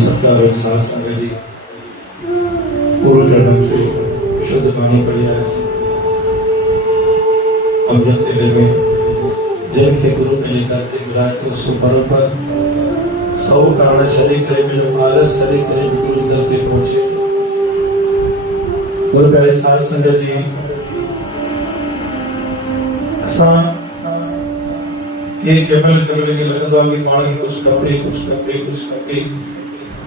सत्कार और साथ संगत जी पूर्ण करने से शुद्ध पानी प्रयास अमृत तेरे में जिनके गुरु ने लेकर थे विराज तो सुपर पर सौ कारण शरीर करे में जो पारस शरीर करे गुरु दर के पहुंचे गुरु प्यारे साथ संगत जी असा के केवल केवल के लगदा कि पानी कुछ कपड़े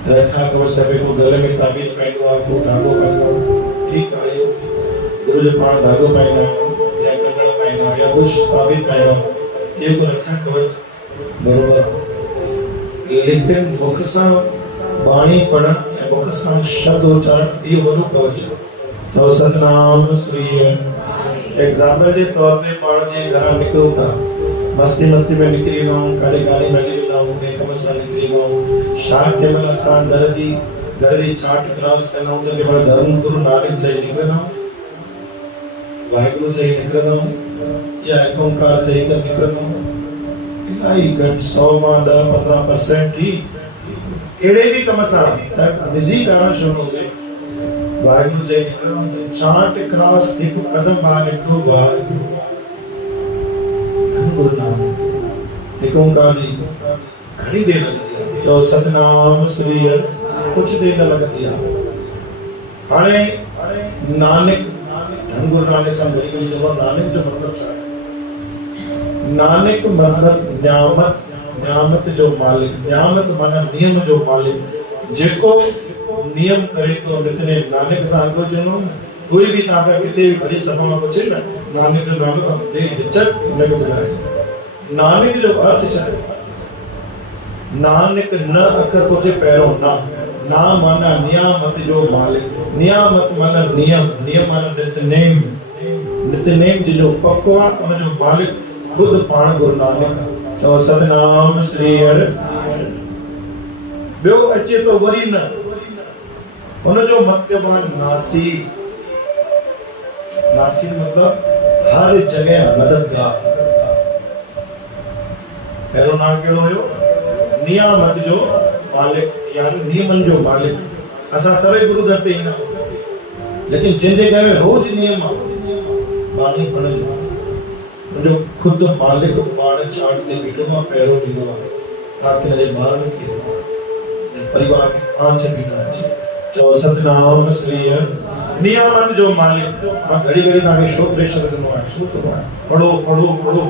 रखा कवच कपे को गले में ताबीज पहनो आपको धागो पहनो ठीक आयो गुरु जो पान धागो पहना या कंगन पहना या कुछ ताबीज पहनो ये को रखा कवच बरोबर लेकिन मुख से वाणी पढ़न मुख से शब्द उच्चारण ये वडो कवच तो सतनाम श्री एग्जाम्पल जे तौर पे पाण जे घर निकलो था मस्ती में निकली ना काले गाड़ी में निकली ना के कम से निकली ना शाह के मन स्थान दरदी गरी चाट क्रॉस करना तो के बड़ा धर्म गुरु नानक चाहिए निकलना वाहिगुरु चाहिए निकलना या ओंकार चाहिए कर निकलना इलाई घट 100 में 10-15% ही केड़े भी कम सा निजी कारण शुरू हो जाए वाहिगुरु चाहिए निकलना चाट क्रॉस एक कदम बाहर निकलो वाहिगुरु गुरु नानक एक ओंकार जी घड़ी देर लग दिया जो सतनाम श्री कुछ देर न लग दिया हाणे नानक धन गुरु नानक से मिली जो नानक जो मतलब है नानक मतलब न्यामत जो मालिक न्यामत माना नियम जो मालिक जेको नियम करे तो नितने नानक सा को जनो कोई भी ताका किते भी बड़ी सभा में पूछे ना नानक जो नाम तो दे इज्जत उन्हें बुलाए नानक जो अर्थ है नानक न अखर तो जे पैरों ना माना नियामत जो मालिक नियामत माना नियम माना नितनेम जो पक्वा उन जो मालिक खुद पाण गुरु नानक तो सतनाम श्री हर बियो अचे तो वरी न उन जो मतलब नासिर मतलब हर जगह मददगार पैरों ना केड़ो हो नियामत जो मालिक यानी नियमन जो मालिक असा सवे गुरु दत्ते ना लेकिन जिनजे घर में रोज नियम बानी पढ़ जो खुद मालिक पाण चाट के बीठो में पैरों दीदो ताकि मेरे बारन के परिवार के आंच भी ना आचे जो सतनाम श्री नियामत जो मालिक मां घड़ी ताके शो प्रेशर करनो है शो करनो है पढ़ो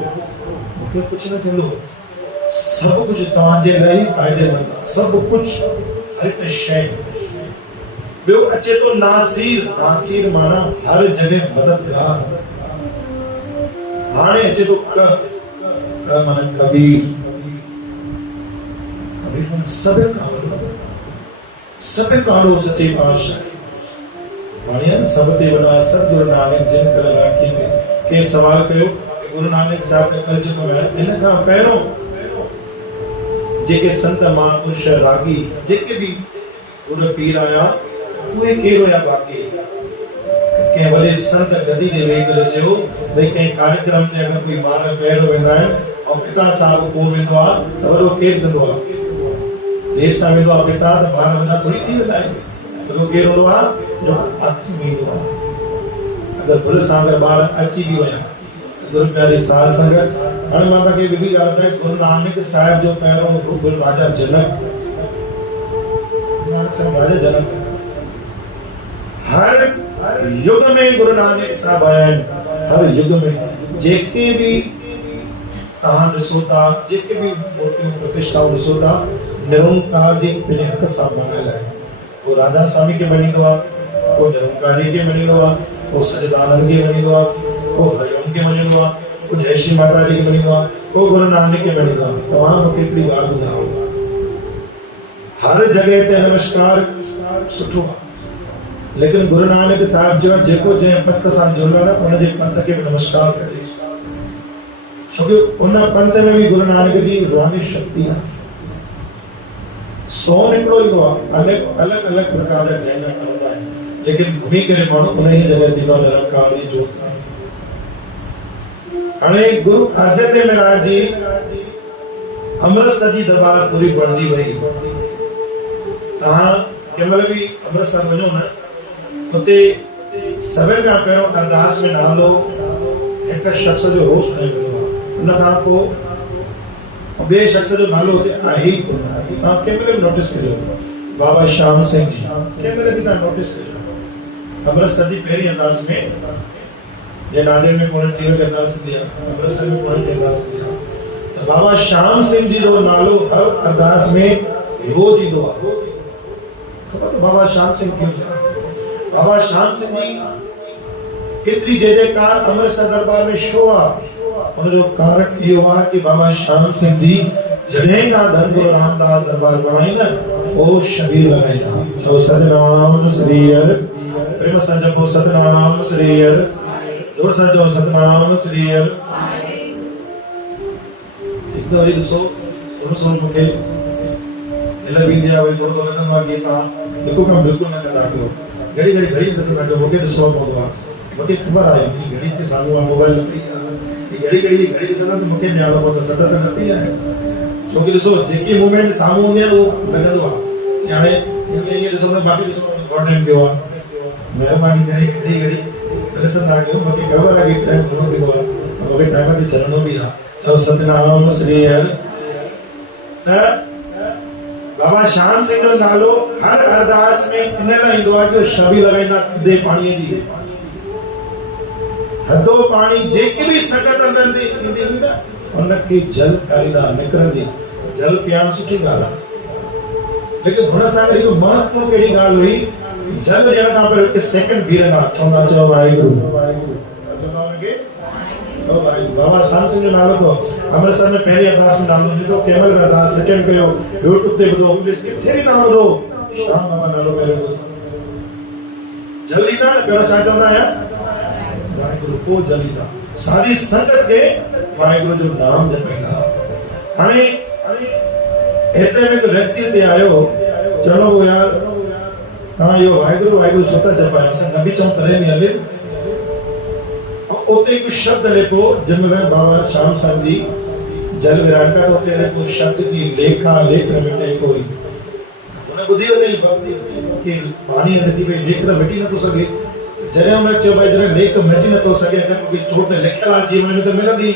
मुके कुछ न थंदो सब कुछ ताजे लई फायदेमंद सब कुछ हर एक शय बियो अचे तो नासिर माना हर जगह मददगार हाने अचे तो क माना कबीर माना सब कांडो सच्चे पातशाह मानिया सबते वडा सतगुरु नानक जिन कर राखी में के सवाल कयो गुरु नानक साहब ने कल जो है इन का पैरों जेके संत महापुरुष रागी जेके भी गुरु पीर आया उहे के रोया बाकी के वले संत गदी दे वे करे जो भई के कार्यक्रम में अगर कोई बार पैर वेंदा है और पिता साहब को वेंदो आ तो वो के दंदो आ देश सा वेंदो आ पिता तो बार वेंदा थोड़ी थी वेंदा है तो के रोदो आ जो आखिरी वेंदो आ अगर गुरु सागर बार अची भी वया गुरु प्यारी साध संगत अन माता के भी गाल है गुरु नानक साहब जो पैरों गुरु राजा जनक राजा जनक हर युग में गुरु नानक साहब आए हर युग में जेके भी कहां रसोता जेके भी मूर्ति प्रतिष्ठा रसोता निरंकार जी पे हक सा बनाला है वो राधा स्वामी के बनी दवा वो निरंकारी के बनी दवा वो सजदानंद के बनी दवा वो हरिओम के बनी दवा वो जय श्री माता जी के बनी दवा वो गुरु नानक के बनी दवा तमाम के अपनी गाल बुधाओ हर जगह ते नमस्कार सुठो लेकिन गुरु नानक साहब जो जेको जे पंथ सां जुड़ल उन जे पंथ के नमस्कार करे छोकि उन पंथ में भी गुरु नानक जी रूहानी शक्ति है सो निकलो ही हुआ अलग अलग प्रकार के ज्ञान होता है लेकिन घूमी करे मानो उन्हें ही जगह दिलो निरंकार जी जोत है हने गुरु अर्जन देव महाराज जी अमृतसर जी दरबार पूरी बणजी वही तव्हां कंहिंमहिल बि अमृतसर वञो न, हुते सभिनि खां पहिरियों अरदास में नालो हिकु शख़्स जो रोज़ खणी वेंदो आहे। उन खां पोइ ॿिए शख़्स जो नालो हुते आहे ई कोन। तव्हां कंहिंमहिल बि नोटिस करियो, बाबा श्याम सिंह जी, कंहिंमहिल बि तव्हां नोटिस करियो, अमृतसर जी पहिरीं अरदास में, जे नांदेड़ में कोन टीह में अरदास थींदी आहे, अमृतसर में कोन अरदास थींदी आहे, त बाबा श्याम सिंह जी जो नालो हर अरदास में रोज़ ईंदो आहे। ख़बर बाबा श्याम सिंह क्यों था? बाबा श्याम सिंह जी केतरी जय जयकार अमृतसर दरबार में शो आहे। उनजो कारण इहो आहे कि बाबा श्याम सिंह जी जॾहिं खां धन गुरु रामदास दरबार बणाई न, ओ शबीर लॻाईंदा। चओ सतनाम श्री हर, प्रेम सां जपो सतनाम श्री हर, जोर सां चओ सतनाम श्री हर। हिकु वरी ॾिसो, थोरो मूंखे हिल बि ईंदी आहे, वरी थोरो लॻंदो आहे कि तव्हां जेको कमु बिल्कुलु न कंदा कयो। घड़ी ॾिसंदा कयो, मूंखे ॾिसणो पवंदो आहे। मूंखे ख़बर आहे मुंहिंजी घड़ी ते साम्हूं आहे, मोबाइल पई आहे, घड़ी ॾिसंदा त मूंखे ध्यानु पवंदो, सत त नथी आहे। छोकी ॾिसो जेकी मूवमेंट साम्हूं हूंदी आहे उहो लॻंदो आहे। हाणे ईअं ॾिसो त मूंखे ॾिसो थोरो टाइम थियो आहे, महिरबानी करे घड़ी ॾिसंदा कयो। मूंखे ख़बर आहे कि टाइम घणो थींदो आहे, मूंखे टाइम ते छॾणो बि आहे। चओ सतनाम श्री हर। त बाबा श्याम सिंह जो नालो हर अरदास में इन लाइ ईंदो आहे कि छबी लॻाईंदा थधे पाणीअ जी। थधो पाणी जेके बि संगत अंदरि ईंदी हुई न, उनखे जल पीआरींदा, निकिरंदी। जल पीआरण सुठी ॻाल्हि आहे, लेकिन हुन सां गॾु इहो महत्वपूर्ण कहिड़ी ॻाल्हि हुई, जल ॾियण खां पहिरियों हिकु सेकंड बीहंदा, चवंदा चओ वाहिगुरु। बाबा श्याम सिंह जो नालो तो अमृतसर में पहिरीं अरदास में नालो ॾिठो, कंहिंमहिल अरदास अटेंड कयो, यूट्यूब ते ॿुधो, किथे बि नालो ॿुधो, श्याम बाबा नालो पहिरियों ॿुधो। जल ॾींदा न, पहिरियों छा चवंदा आहियां वाहिगुरु, पोइ जल ॾींदा। सारी संगत खे वाहिगुरु जो नाम जपाईंदा। हाणे एतिरे में हिकु व्यक्ति ते आयो, चवणो हो यार तव्हां इहो वाहिगुरु वाहिगुरु छो था जपायो, असां न बि चऊं तॾहिं बि हले। उते हिकु शब्द लिखो, जिनमें बाबा श्याम सिंह जी जल विरान पिया, तो उते लिखो शब्द की लेखा लेख न मिटे कोई। उन्हें ॿुधी वञे कि पाणी नदी पे लेख मिटी नथो सघे। जॾहिं हुन चयो भाई जॾहिं लेख मिटी नथो सघे, अगरि मूंखे चोट लिखियलु आहे जीवन में त मिलंदी,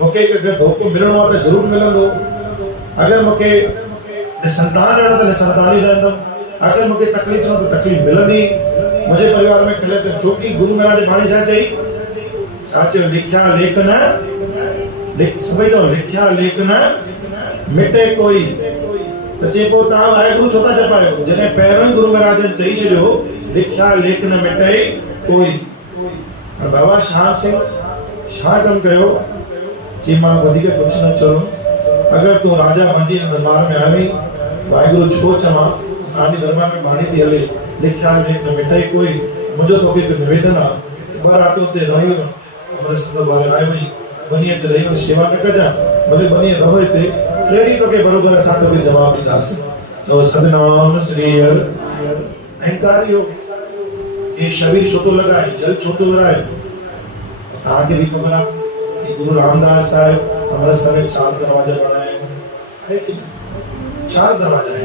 मूंखे अगरि धोखो मिलणो आहे त ज़रूरु मिलंदो। अगरि मूंखे निसंतान रहणो त निसंतान ई रहंदुमि। अगरि मूंखे तकलीफ़ न त तकलीफ़ मिलंदी। मुंहिंजे परिवार में खले पियो, छोकी गुरु महाराज बाणी छा चई, छा चयो, लिखिया लेख न सभई तो लिखिया लेख न मिटे कोई। त चए पोइ तव्हां वाहिगुरु छो था जपायो, जॾहिं पहिरियों ई गुरु महाराज चई छॾियो लिखिया लेख न मिटे कोई। बाबा श्याम सिंह छा कमु कयो, चई मां वधीक कुझु न चवंदुमि, अगरि तूं राजा बणिजी दरबार में आहीं, वाहिगुरु छो चवां, तव्हांजे दरबार में बाणी थी हले, लिखिया लेख न मिटे कोई। मुंहिंजो तोखे हिकु निवेदन आहे, ॿ रातियूं हुते रही अमृतसर दरबार आयो हुई, वञी हिते रही शेवा न कजां, भले वञी रहो हिते, कहिड़ी तोखे बराबरि असां तोखे जवाबु ॾींदासीं। चओ सतनाम श्री हर। अहंकार इहो कि शबीर छो थो लॻाए, जल छो थो विराए। तव्हांखे बि ख़बर आहे कि गुरु रामदास साहिब अमृतसर में 4 दरवाजा बनाया है कि 4 दरवाजा है।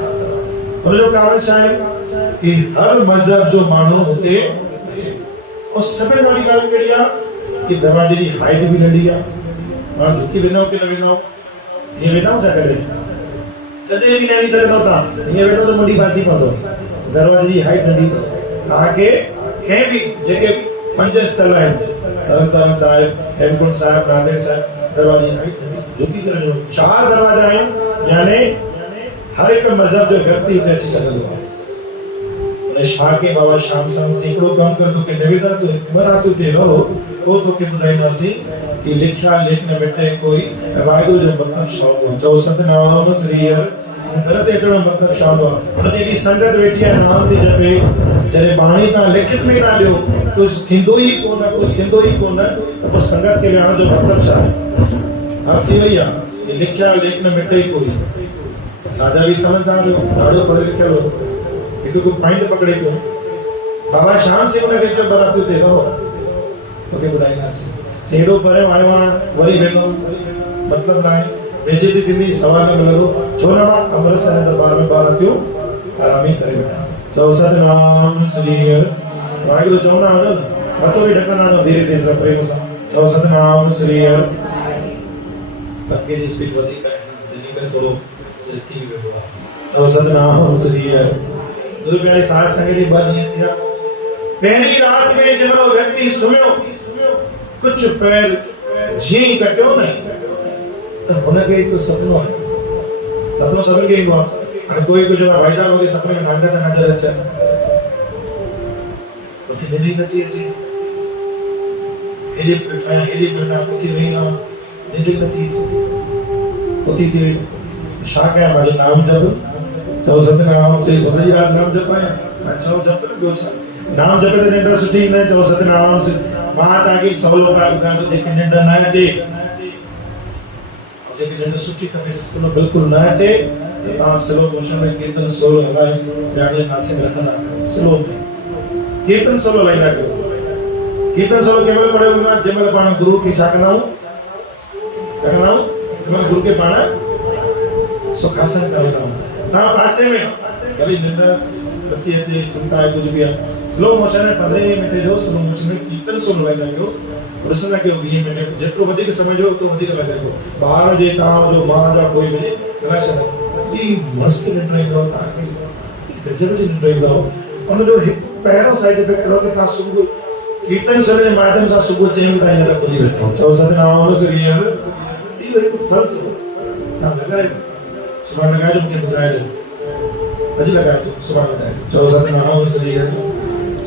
उनजो कारण छा आहे कि हर मज़हब जो माण्हू हुते अचे। और सभिनि वारी ॻाल्हि कहिड़ी आहे कि दरवाजे जी हाइट बि नंढी आहे। माण्हू झुकी वेंदो कि न वेंदो, हीअं वेंदो छा कॾहिं, कॾहिं बि न वेही सघंदो। तव्हां हीअं वेंदो त मुंडी फासी पवंदो। दरवाजे जी हाइट नंढी अथव। तव्हांखे कंहिं बि जेके 5 स्थल आहिनि, तरनतारन साहिब, हेमकुंड साहिब, नांदेड़ साहिब, दरवाजे जी हाइट नंढी, झुकी करे 4 दरवाजा आहिनि, यानी हर हिकु मज़हब जो व्यक्ति हुते अची सघंदो आहे। छा के बाबा श्याम सिंह हिकिड़ो कमु कर, तोखे निवेदन, तूं 2 रातियूं हुते रहो, पोइ तोखे ॿुधाईंदासीं कि लिखिया लेख न मिटे कोई। वाहिगुरु जो मतिलबु छा हूंदो, चओ सतनाम श्री हर। दर ते अचण जो मतिलबु छा हूंदो आहे, हुनजी एॾी संगत वेठी आहे, नाम थी जपे, जॾहिं बाणी तव्हां लिखित में न ॾियो, कुझु थींदो ई कोन, कुझु थींदो ई कोन, त पोइ संगत खे विहण जो मतिलबु छा आहे। अर्थ इहो ई आहे कि लिखिया लेख न मिटे कोई। राजा बि समझदार हुयो, ॾाढो पढ़ियल लिखियल हो, हिकु पॉइंट पकड़े पियो। बाबा श्याम सिंह हुनखे चयो 2 रातियूं ते रहो, तोखे ॿुधाईंदासीं। हेॾो परियां आयो आहियां, वरी वेंदुमि, मतिलबु न आहे, बेइज़ती थींदी, सवाल न मिलंदो। छो न मां अमृतसर दरबार में 2 रातियूं आराम करे बेटा तो सतनाम श्री हरि वाहिगुरु चवंदा आहियो न मथो बि ढकंदा आहियो धीरे धीरे प्रेम सां तो सतनाम श्री हरि पक्के जी स्पीड वधीक आहे न तंहिं करे थोरो सिखी वेंदो आहे तो सतनाम श्री हरि गुरु प्यारी साध संगत जी 2 ॾींहं थिया पहिरीं रात में जब वो व्यक्ति सुम्हियो कुछ पैर जीअं ई कटियो न त हुनखे हिकु सपनो आयो सपनो सभिनि खे ईंदो आहे हाणे कोई कुझु भाई साहब मूंखे सपने में नांगा था नज़र अचनि मूंखे निंड ई नथी अचे हेॾे पिटा उथी वेही रहां निंड ई नथी उथी थी छा कयां मुंहिंजो नाम जप चओ सतनाम चई सॼी राति नाम जपायां चओ जप ॿियो छा नाम जपे त निंड सुठी ईंदा चओ सतनाम मां तव्हांखे सवलो पिया ॿुधायां थो जेके निंड न अचे जेके निंड सुठी खपे सपनो बिल्कुलु न अचे त तव्हां स्लो मोशन में कीर्तन सोलो हलाए ॿियाणे पासे में रखंदा कयो स्लो में कीर्तन सोलो हलाईंदा कयो कीर्तन सोलो कंहिं महिल पढ़ियो हूंदो आहे जंहिं महिल पाण गुरू खे छा कंदा आहियूं जंहिं महिल गुरू खे पाण सुखासन कंदा आहियूं तव्हां पासे में भली निंड नथी अचे चिंता आहे कुझु बि आहे स्लो मोशन में 15 मिनट जो स्लो मोशन में कीर्तन सोलो हलाईंदा कयो ॾिसंदा कयो 20 मिनट जेतिरो वधीक समय जो ओतिरो वधीक हलाईंदा कयो ॿार जे तव्हां जो मां जा कोई बि हलाए छॾो जी मस्त निंड ईंदव तव्हांखे गजब जी निंड ईंदव उनजो हिकु पहिरियों साइड इफेक्ट अहिड़ो कि तव्हां सुबुह कीर्तन सोलो जे माध्यम सां सुबुह 6 बजे ताईं निंड खुली वेंदव चओ सतनाम श्री हरि इहो हिकु फल अथव तव्हां लॻायो सुभाणे लॻाइजो मूंखे ॿुधाइजो अॼु लॻाइजो सुभाणे ॿुधाइजो चओ सतनाम श्री हरि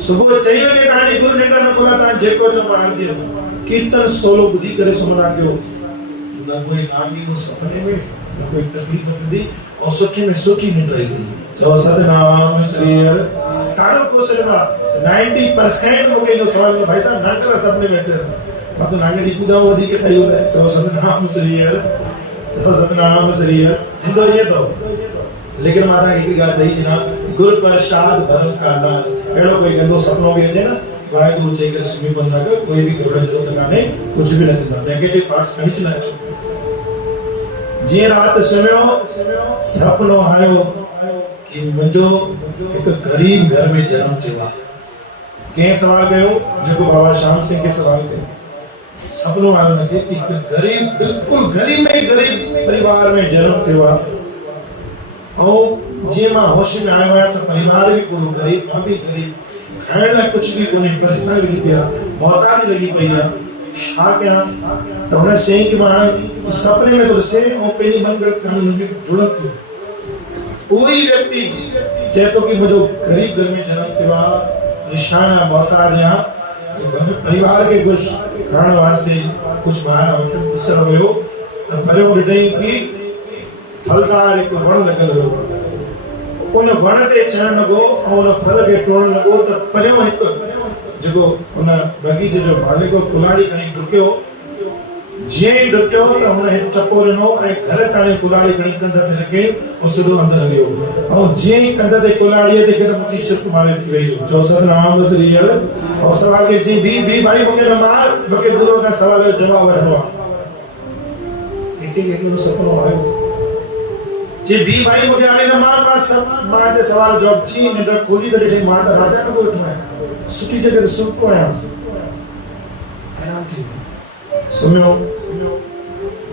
सुबुह 6 बजे तव्हांजी गुरु निंड न खुला तव्हां जेको जो मां कीर्तन सोलो ॿुधी करे सुम्हंदा कयो न कोई नाम ईंदो सपने में न कोई तकलीफ़ थींदी और सुठी में सुठी निंड ईंदी चओ सतनाम श्री हरि ॾाढो ख़ुशि रहियो आहे 90% मूंखे इहो सवाल में भाई तव्हां नांगल सपने में अचनि मां तो नांगे जी पूॼा वधीक कई हूंदी चओ सतनाम श्री हरि चओ सतनाम श्री हरि थींदो ईअं अथव लेकिन मां तव्हांखे हिकिड़ी ॻाल्हि चई छॾां गुर प्रसाद भरम का नास अहिड़ो कोई गंदो सपनो बि अचे न वाहिगुरु चई करे सुम्ही पवंदा कयो कोई बि घबराइण जी ज़रूरत कान्हे कुझु बि न थींदो नेगेटिव थॉट्स खणी न अचो जीअं राति सुम्हियो सपनो आयो कि मुंहिंजो हिकु ग़रीब घर में जनम थियो आहे कंहिं सवाल कयो जेको बाबा श्याम सिंह खे सवाल कयो सपनो आयो न कि हिकु ग़रीब बिल्कुलु ग़रीब में ग़रीब परिवार में जनम थियो आहे ऐं जीअं मां होश में आयो आहियां त परिवार बि पूरो ग़रीब मां बि ग़रीब खाइण लाइ कुझु बि कोन्हे परेशानी लॻी पई आहे मोहताज लॻी पई आहे छा कयां त हुन चयईं कि मां सपने में थो ॾिसे ऐं पंहिंजी मनगढ़ंत कहाणी में जुड़नि थियूं उहो ई व्यक्ति चए थो कि मुंहिंजो ग़रीब घर में जनम थियो आहे परेशान आहे मोहताज आहियां परिवार खे कुझु खाइण वास्ते कुझु ॿाहिरां वठणु ॾिसणु वियो त पहिरियों ॾिठईं कि फलदार हिकु वणु लॻल हुयो उन वण ते चढ़ण लॻो ऐं उन फल खे टोड़ण लॻो त परियों हिकु जेको उन बगीचे जो मालिक हो कुल्हाड़ी खणी ढुकियो जीअं ई ढुकियो त हुन हिकु टपो ॾिनो ऐं घर ताणी कुल्हाड़ी खणी कंध ते रखे ऐं सिधो अंदरि हलियो ऐं जीअं ई कंध ते कुल्हाड़ीअ ते करे मुठी छिप मारे थी वई चओ सतनाम श्री हरि ऐं सवाल खे जी बी भाई मूंखे न मार मूंखे गुरू खां सवाल जो जवाबु वठिणो आहे हिकु सपनो आयो जे बी भाई मुझे आने न मां मां ते सवाल जवाब जी निंड खोली त ॾिठी मां त राजा खां वेठो आहियां सुठी जॻह ते सुम्ही पियो आहियां हैरान थी सुम्हियो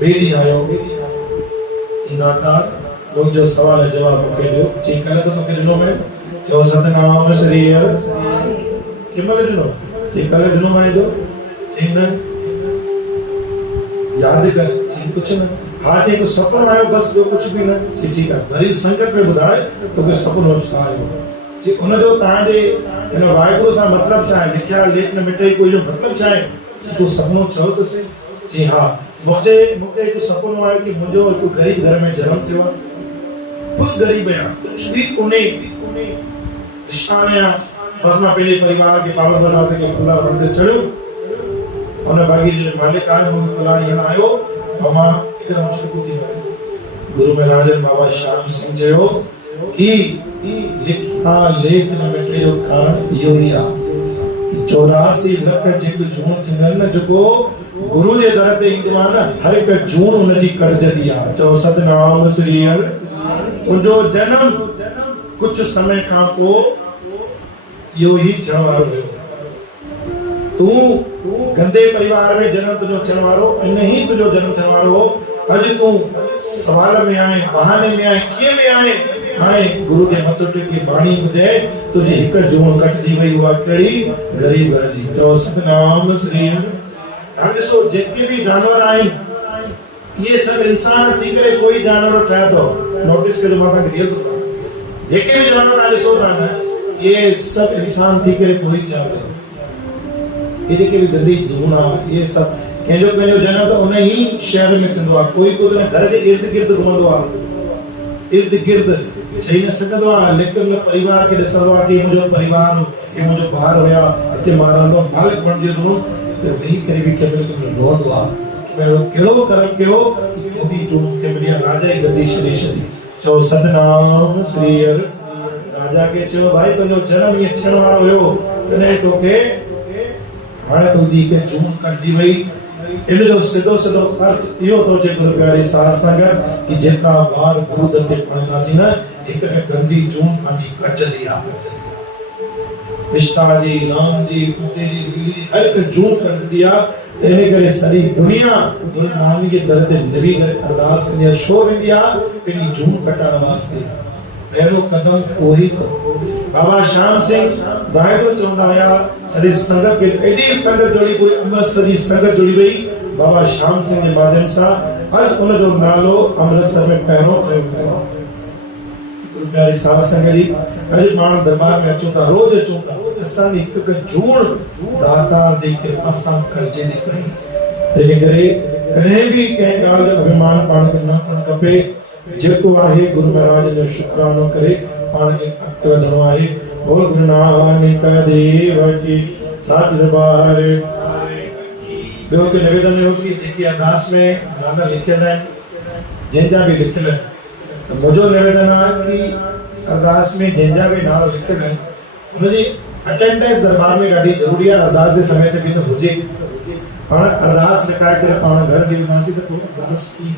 ॿिए ॾींहुं आयो नाता मुंहिंजो सवाल जो जवाब मूंखे ॾियो चई कल्ह त तोखे ॾिनो मैं चओ सतनाम श्री हरि कंहिं महिल ॾिनो चई कल्ह ॾिनो मैं जो चई न यादि कर चई कुझु न हाँ जी तो सपनो आयो बस जो कुछ भी ना जी ठीक है भरी संगत में बुधाए तो कोई सपनो आयो जी उन जो तांजे इन वाहिगुरु सा मतलब छा है लिखिया लेख न मिटे कोई जो मतलब छा है तू सपनो चओ त से जी हाँ मुझे एक सपनो आयो कि मुझो एक गरीब घर में जन्म थियो फुल गरीब है कुछ भी कोने निशान है बस मां पहले परिवार के पालन बना से के खुला बन के चढ़ो उन बागी जो मालिक आयो वो कुलाड़ी न आयो मां गुरु में राजन बाबा श्याम सिंह जो कि लिखा लेख न मिटे जो कारण इहो ई आहे 84 लख जेको जून थींदा न जेको गुरु जे दर ते ईंदो आहे न हर हिकु जून उनजी कटजंदी आहे चओ सतनाम श्री हरि तुंहिंजो जन्म कुछ समय खां पोइ इहो ई थियण वारो हुयो। तूं गंदे परिवार में जनम तुंहिंजो थियण वारो, इन ई तुंहिंजो जनम थियण वारो हो। अॼु तूं सवाल में आए, बहाने में आए, कीअं में आए, हाणे गुरु के मथो टेके बाणी ॿुधे, तुंहिंजी हिकु जून कटिजी वई, उहा कहिड़ी? ग़रीब घर जी। चओ सतनाम श्री हरि। हाणे ॾिसो, जेके बि जानवर आहिनि, इहे सभु इंसान थी करे कोई जानवर ठाहे थो। नोटिस कयो, मां तव्हांखे रियल थो ॿुधायां, जेके बि जानवर तव्हां ॾिसो था न, इहे सभु इंसान थी करे कोई थिया अथव। ये जेके भी गंदी जून आहे, ये सब कंहिंजो कंहिंजो जनम त उन ई शहर में थींदो आहे। कोई कोई घर जे इर्द गिर्द घुमंदो आहे, इर्द गिर्द चई न सघंदो आहे, लेकिन परिवार खे ॾिसंदो आहे कि मुंहिंजो परिवार हो, हे मुंहिंजो ॿार हुया, हिते मां रहंदो, मालिक बणिजी वेंदो, त वेही करे बि कंहिं रोअंदो आहे, कहिड़ो कर्म कयो कि गंदी जून खे मिली आहे। राजा जी गद्दी छॾे छॾी। चओ सतनाम श्री हरि। राजा खे चयो, भाई तुंहिंजो जनम ईअं थियण वारो हुयो, तॾहिं तोखे हाणे तुंहिंजी हिकु जून कटिजी वई। इन जो सिधो सिधो अर्थ इहो थो चए गुरु प्यारी साध संगत कि जेतिरा ॿार गुरु दर ते पढ़ंदासीं न, हिकु गंदी जून पंहिंजी कटंदी आहे। विष्टा जी, राम जी, कुते जी, ॿिली जी, हर हिकु जून कटंदी आहे। इन करे सॼी दुनिया गुरु नानक जे दर ते निभी करे अरदास कंदी आहे। छो वेंदी आहे? पंहिंजी जून कटाइण वास्ते। पहिरियों कदम उहो ई अथव। बाबा श्याम सिंह वाहिगुरु चवंदा हुया, सॼी संगत खे एॾी संगत जोड़ी, पूरी अमृतसर जी संगत जुड़ी वई बाबा श्याम सिंह जे माध्यम सां। अॼु उनजो नालो अमृतसर में पहिरियों खयो वियो आहे। गुरु प्यारी साध संगत जी, अॼु माण्हू दरबार में अचूं था, रोज़ अचूं था, असांजी हिकु जूण दातार जी कृपा सां कर्जे थी पई। तंहिं करे कॾहिं बि कंहिं ॻाल्हि जो अभिमान पाण खे न करणु खपे। जेको आहे गुरु महाराज जो शुक्रानो करे पाण खे अॻिते वधणो आहे। बोल गुरु नानक देव की साच दरबार। ॿियो के निवेदन हो कि जेकी अरदास में नाला लिखियल आहिनि, जंहिंजा बि लिखियल आहिनि, त मुंहिंजो निवेदन आहे कि अरदास में जंहिंजा बि नाला लिखियल आहिनि, हुनजी अटेंडेंस दरबार में ॾाढी ज़रूरी आहे। अरदास जे समय ते बि त हुजे। पाण अरदास लिखाए करे पाण घर बि वेंदासीं त पोइ अरदास की